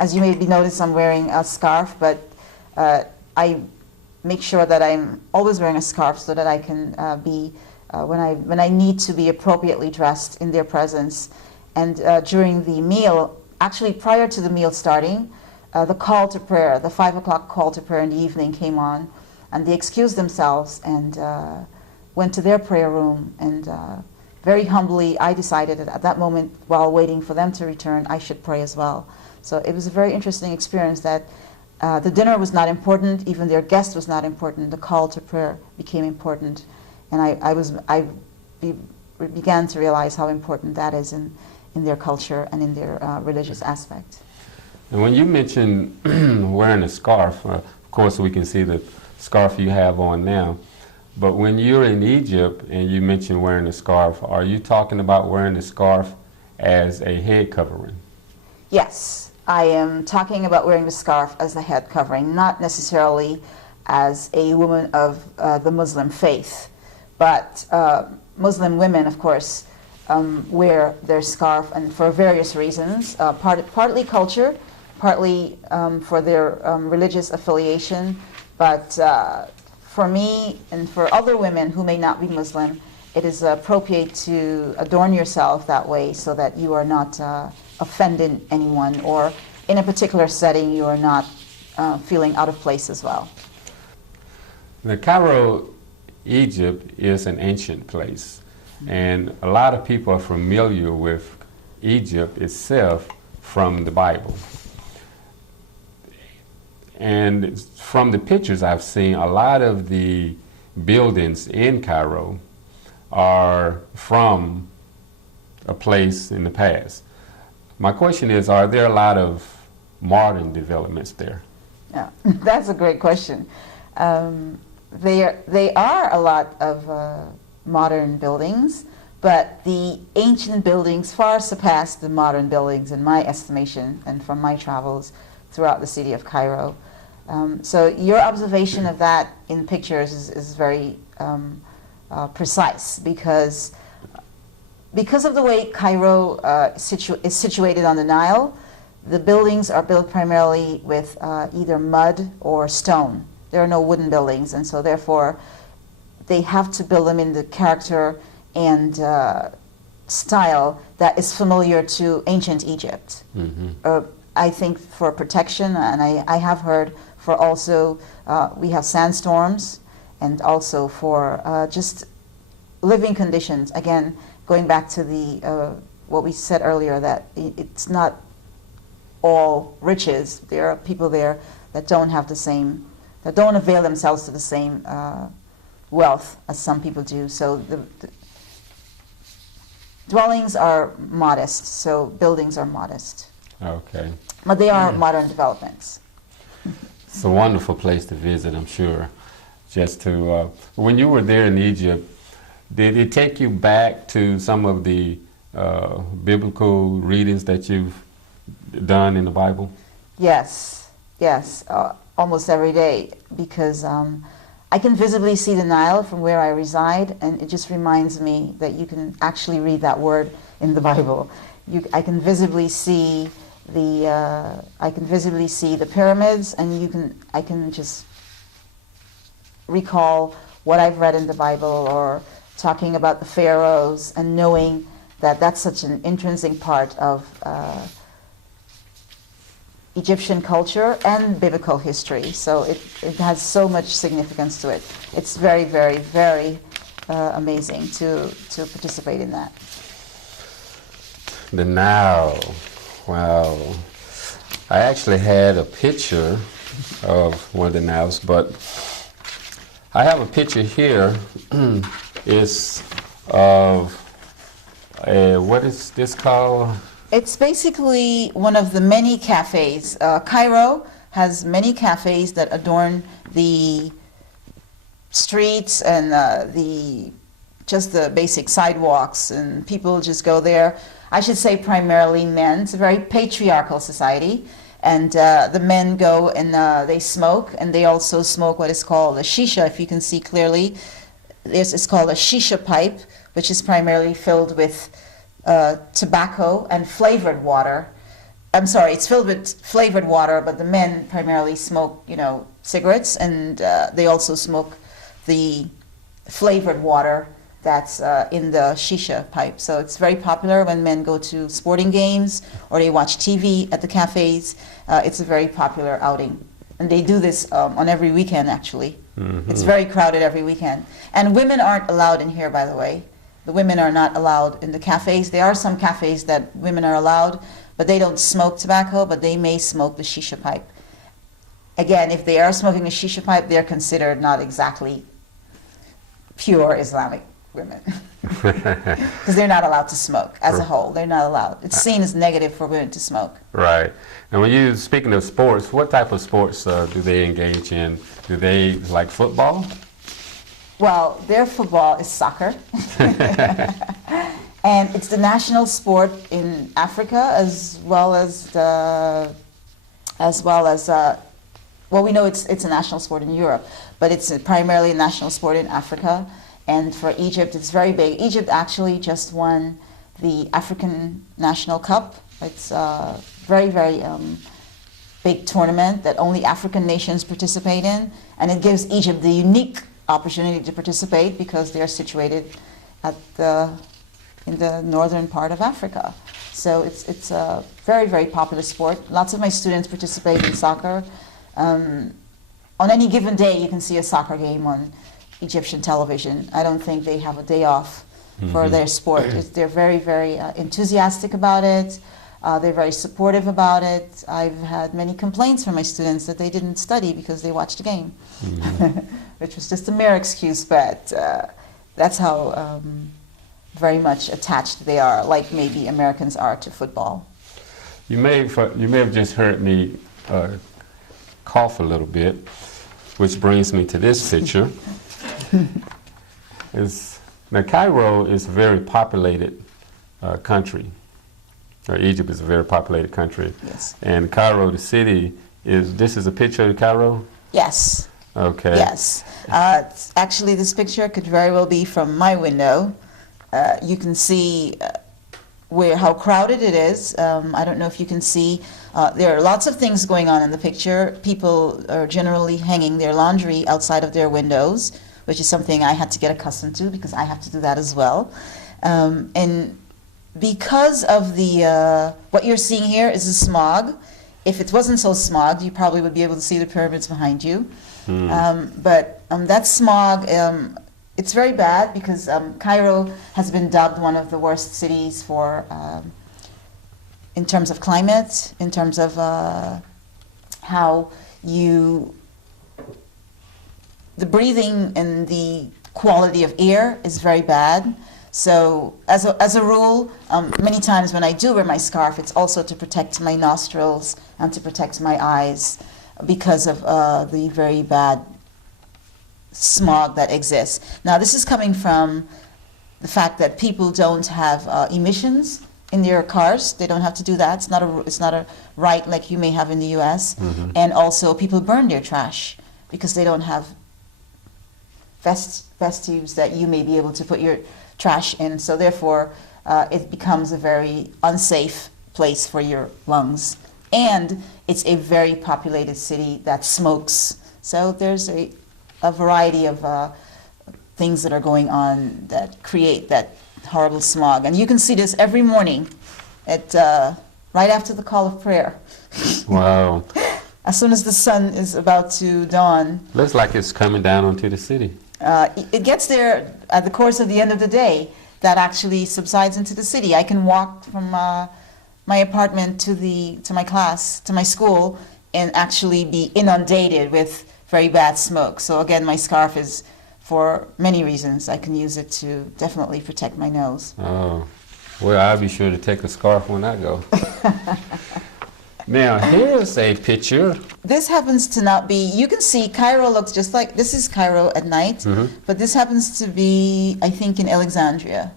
as you maybe notice, I'm wearing a scarf, but I make sure that I'm always wearing a scarf so that I can be, when I need to be appropriately dressed in their presence. And during the meal, actually prior to the meal starting, the call to prayer, the 5 o'clock call to prayer in the evening came on, and they excused themselves and went to their prayer room. And very humbly, I decided that at that moment, while waiting for them to return, I should pray as well. So it was a very interesting experience that the dinner was not important, even their guest was not important. The call to prayer became important, and I began to realize how important that is in their culture and in their religious aspect. And when you mention wearing a scarf, of course we can see the scarf you have on now, but when you're in Egypt and you mention wearing a scarf, are you talking about wearing a scarf as a head covering? Yes, I am talking about wearing the scarf as a head covering, not necessarily as a woman of the Muslim faith, but Muslim women, of course, wear their scarf, and for various reasons, partly culture, partly for their religious affiliation, but for me and for other women who may not be Muslim, it is appropriate to adorn yourself that way so that you are not offending anyone, or in a particular setting you are not feeling out of place as well. The Cairo, Egypt is an ancient place, and a lot of people are familiar with Egypt itself from the Bible. And from the pictures I've seen, a lot of the buildings in Cairo are from a place in the past. My question is, are there a lot of modern developments there? Yeah, that's a great question. They are a lot of modern buildings, but the ancient buildings far surpass the modern buildings in my estimation and from my travels throughout the city of Cairo. So your observation of that in pictures is very precise, because of the way Cairo is situated on the Nile. The buildings are built primarily with either mud or stone. There are no wooden buildings, and so therefore they have to build them in the character and style that is familiar to ancient Egypt. Mm-hmm. I think for protection, and I have heard for also, we have sandstorms, and also for just living conditions. Again, going back to the what we said earlier, that it's not all riches. There are people there that don't have the same, that don't avail themselves to the same wealth as some people do. So the dwellings are modest, so buildings are modest. Okay. But they are modern developments. It's a wonderful place to visit, I'm sure. Just to, when you were there in Egypt, did it take you back to some of the biblical readings that you've done in the Bible? Yes, yes, almost every day, because I can visibly see the Nile from where I reside, and it just reminds me that you can actually read that word in the Bible. I can visibly see the pyramids, and I can just recall what I've read in the Bible, or talking about the pharaohs, and knowing that that's such an intrinsic part of Egyptian culture and biblical history. So it has so much significance to it. It's very, very, very amazing to participate in that. The Nile. Wow. I actually had a picture of one of the Niles, but I have a picture here. It's of what is this called? It's basically one of the many cafes. Cairo has many cafes that adorn the streets and just the basic sidewalks, and people just go there. I should say primarily men. It's a very patriarchal society, and the men go and they smoke, and they also smoke what is called a shisha. If you can see clearly, it's called a shisha pipe, which is primarily filled with tobacco and flavored water. I'm sorry, it's filled with flavored water, but the men primarily smoke, cigarettes, and they also smoke the flavored water that's in the shisha pipe. So it's very popular when men go to sporting games or they watch TV at the cafes. It's a very popular outing. And they do this on every weekend, actually. Mm-hmm. It's very crowded every weekend. And women aren't allowed in here, by the way. The women are not allowed in the cafes. There are some cafes that women are allowed, but they don't smoke tobacco, but they may smoke the shisha pipe. Again, if they are smoking a shisha pipe, they're considered not exactly pure Islamic women. Because they're not allowed to smoke as a whole. They're not allowed. It's seen as negative for women to smoke. Right. And when you, speaking of sports, what type of sports do they engage in? Do they like football? Well, their football is soccer. And it's the national sport in Africa as well as well, we know it's a national sport in Europe, but it's primarily a national sport in Africa. And for Egypt, it's very big. Egypt actually just won the African National Cup. It's a very, very big tournament that only African nations participate in, and it gives Egypt the unique opportunity to participate because they're situated in the northern part of Africa. So it's a very, very popular sport. Lots of my students participate in soccer. On any given day, you can see a soccer game on Egyptian television. I don't think they have a day off for their sport. They're very, very enthusiastic about it. They're very supportive about it. I've had many complaints from my students that they didn't study because they watched the game, which was just a mere excuse, but that's how very much attached they are, like maybe Americans are to football. You may have just heard me cough a little bit, which brings me to this picture. Now, Cairo is a very populated country. Egypt is a very populated country. Yes. And Cairo, the city, this is a picture of Cairo? Yes. Okay. Yes. Actually, this picture could very well be from my window. You can see how crowded it is. I don't know if you can see. There are lots of things going on in the picture. People are generally hanging their laundry outside of their windows, which is something I had to get accustomed to because I have to do that as well. And because of what you're seeing here is the smog. If it wasn't so smogged, you probably would be able to see the pyramids behind you. But that smog, it's very bad because Cairo has been dubbed one of the worst cities in terms of climate, in terms of how the breathing and the quality of air is very bad. So as a rule, many times when I do wear my scarf, it's also to protect my nostrils and to protect my eyes because of the very bad smog that exists. Now, this is coming from the fact that people don't have emissions in their cars. They don't have to do that. It's not a right like you may have in the U.S. And also, people burn their trash because they don't have vest tubes that you may be able to put your trash in. So therefore, it becomes a very unsafe place for your lungs. And it's a very populated city that smokes. So there's a variety of things that are going on that create that horrible smog. And you can see this every morning right after the call of prayer. Wow. As soon as the sun is about to dawn. Looks like it's coming down onto the city. It gets there at the course of the end of the day. That actually subsides into the city. I can walk from my apartment to my class, to my school, and actually be inundated with very bad smoke. So again, my scarf is for many reasons. I can use it to definitely protect my nose. Oh, well, I'll be sure to take a scarf when I go. Now, here's a picture. This happens to not be, you can see Cairo looks just like, this is Cairo at night, but this happens to be, I think, in Alexandria.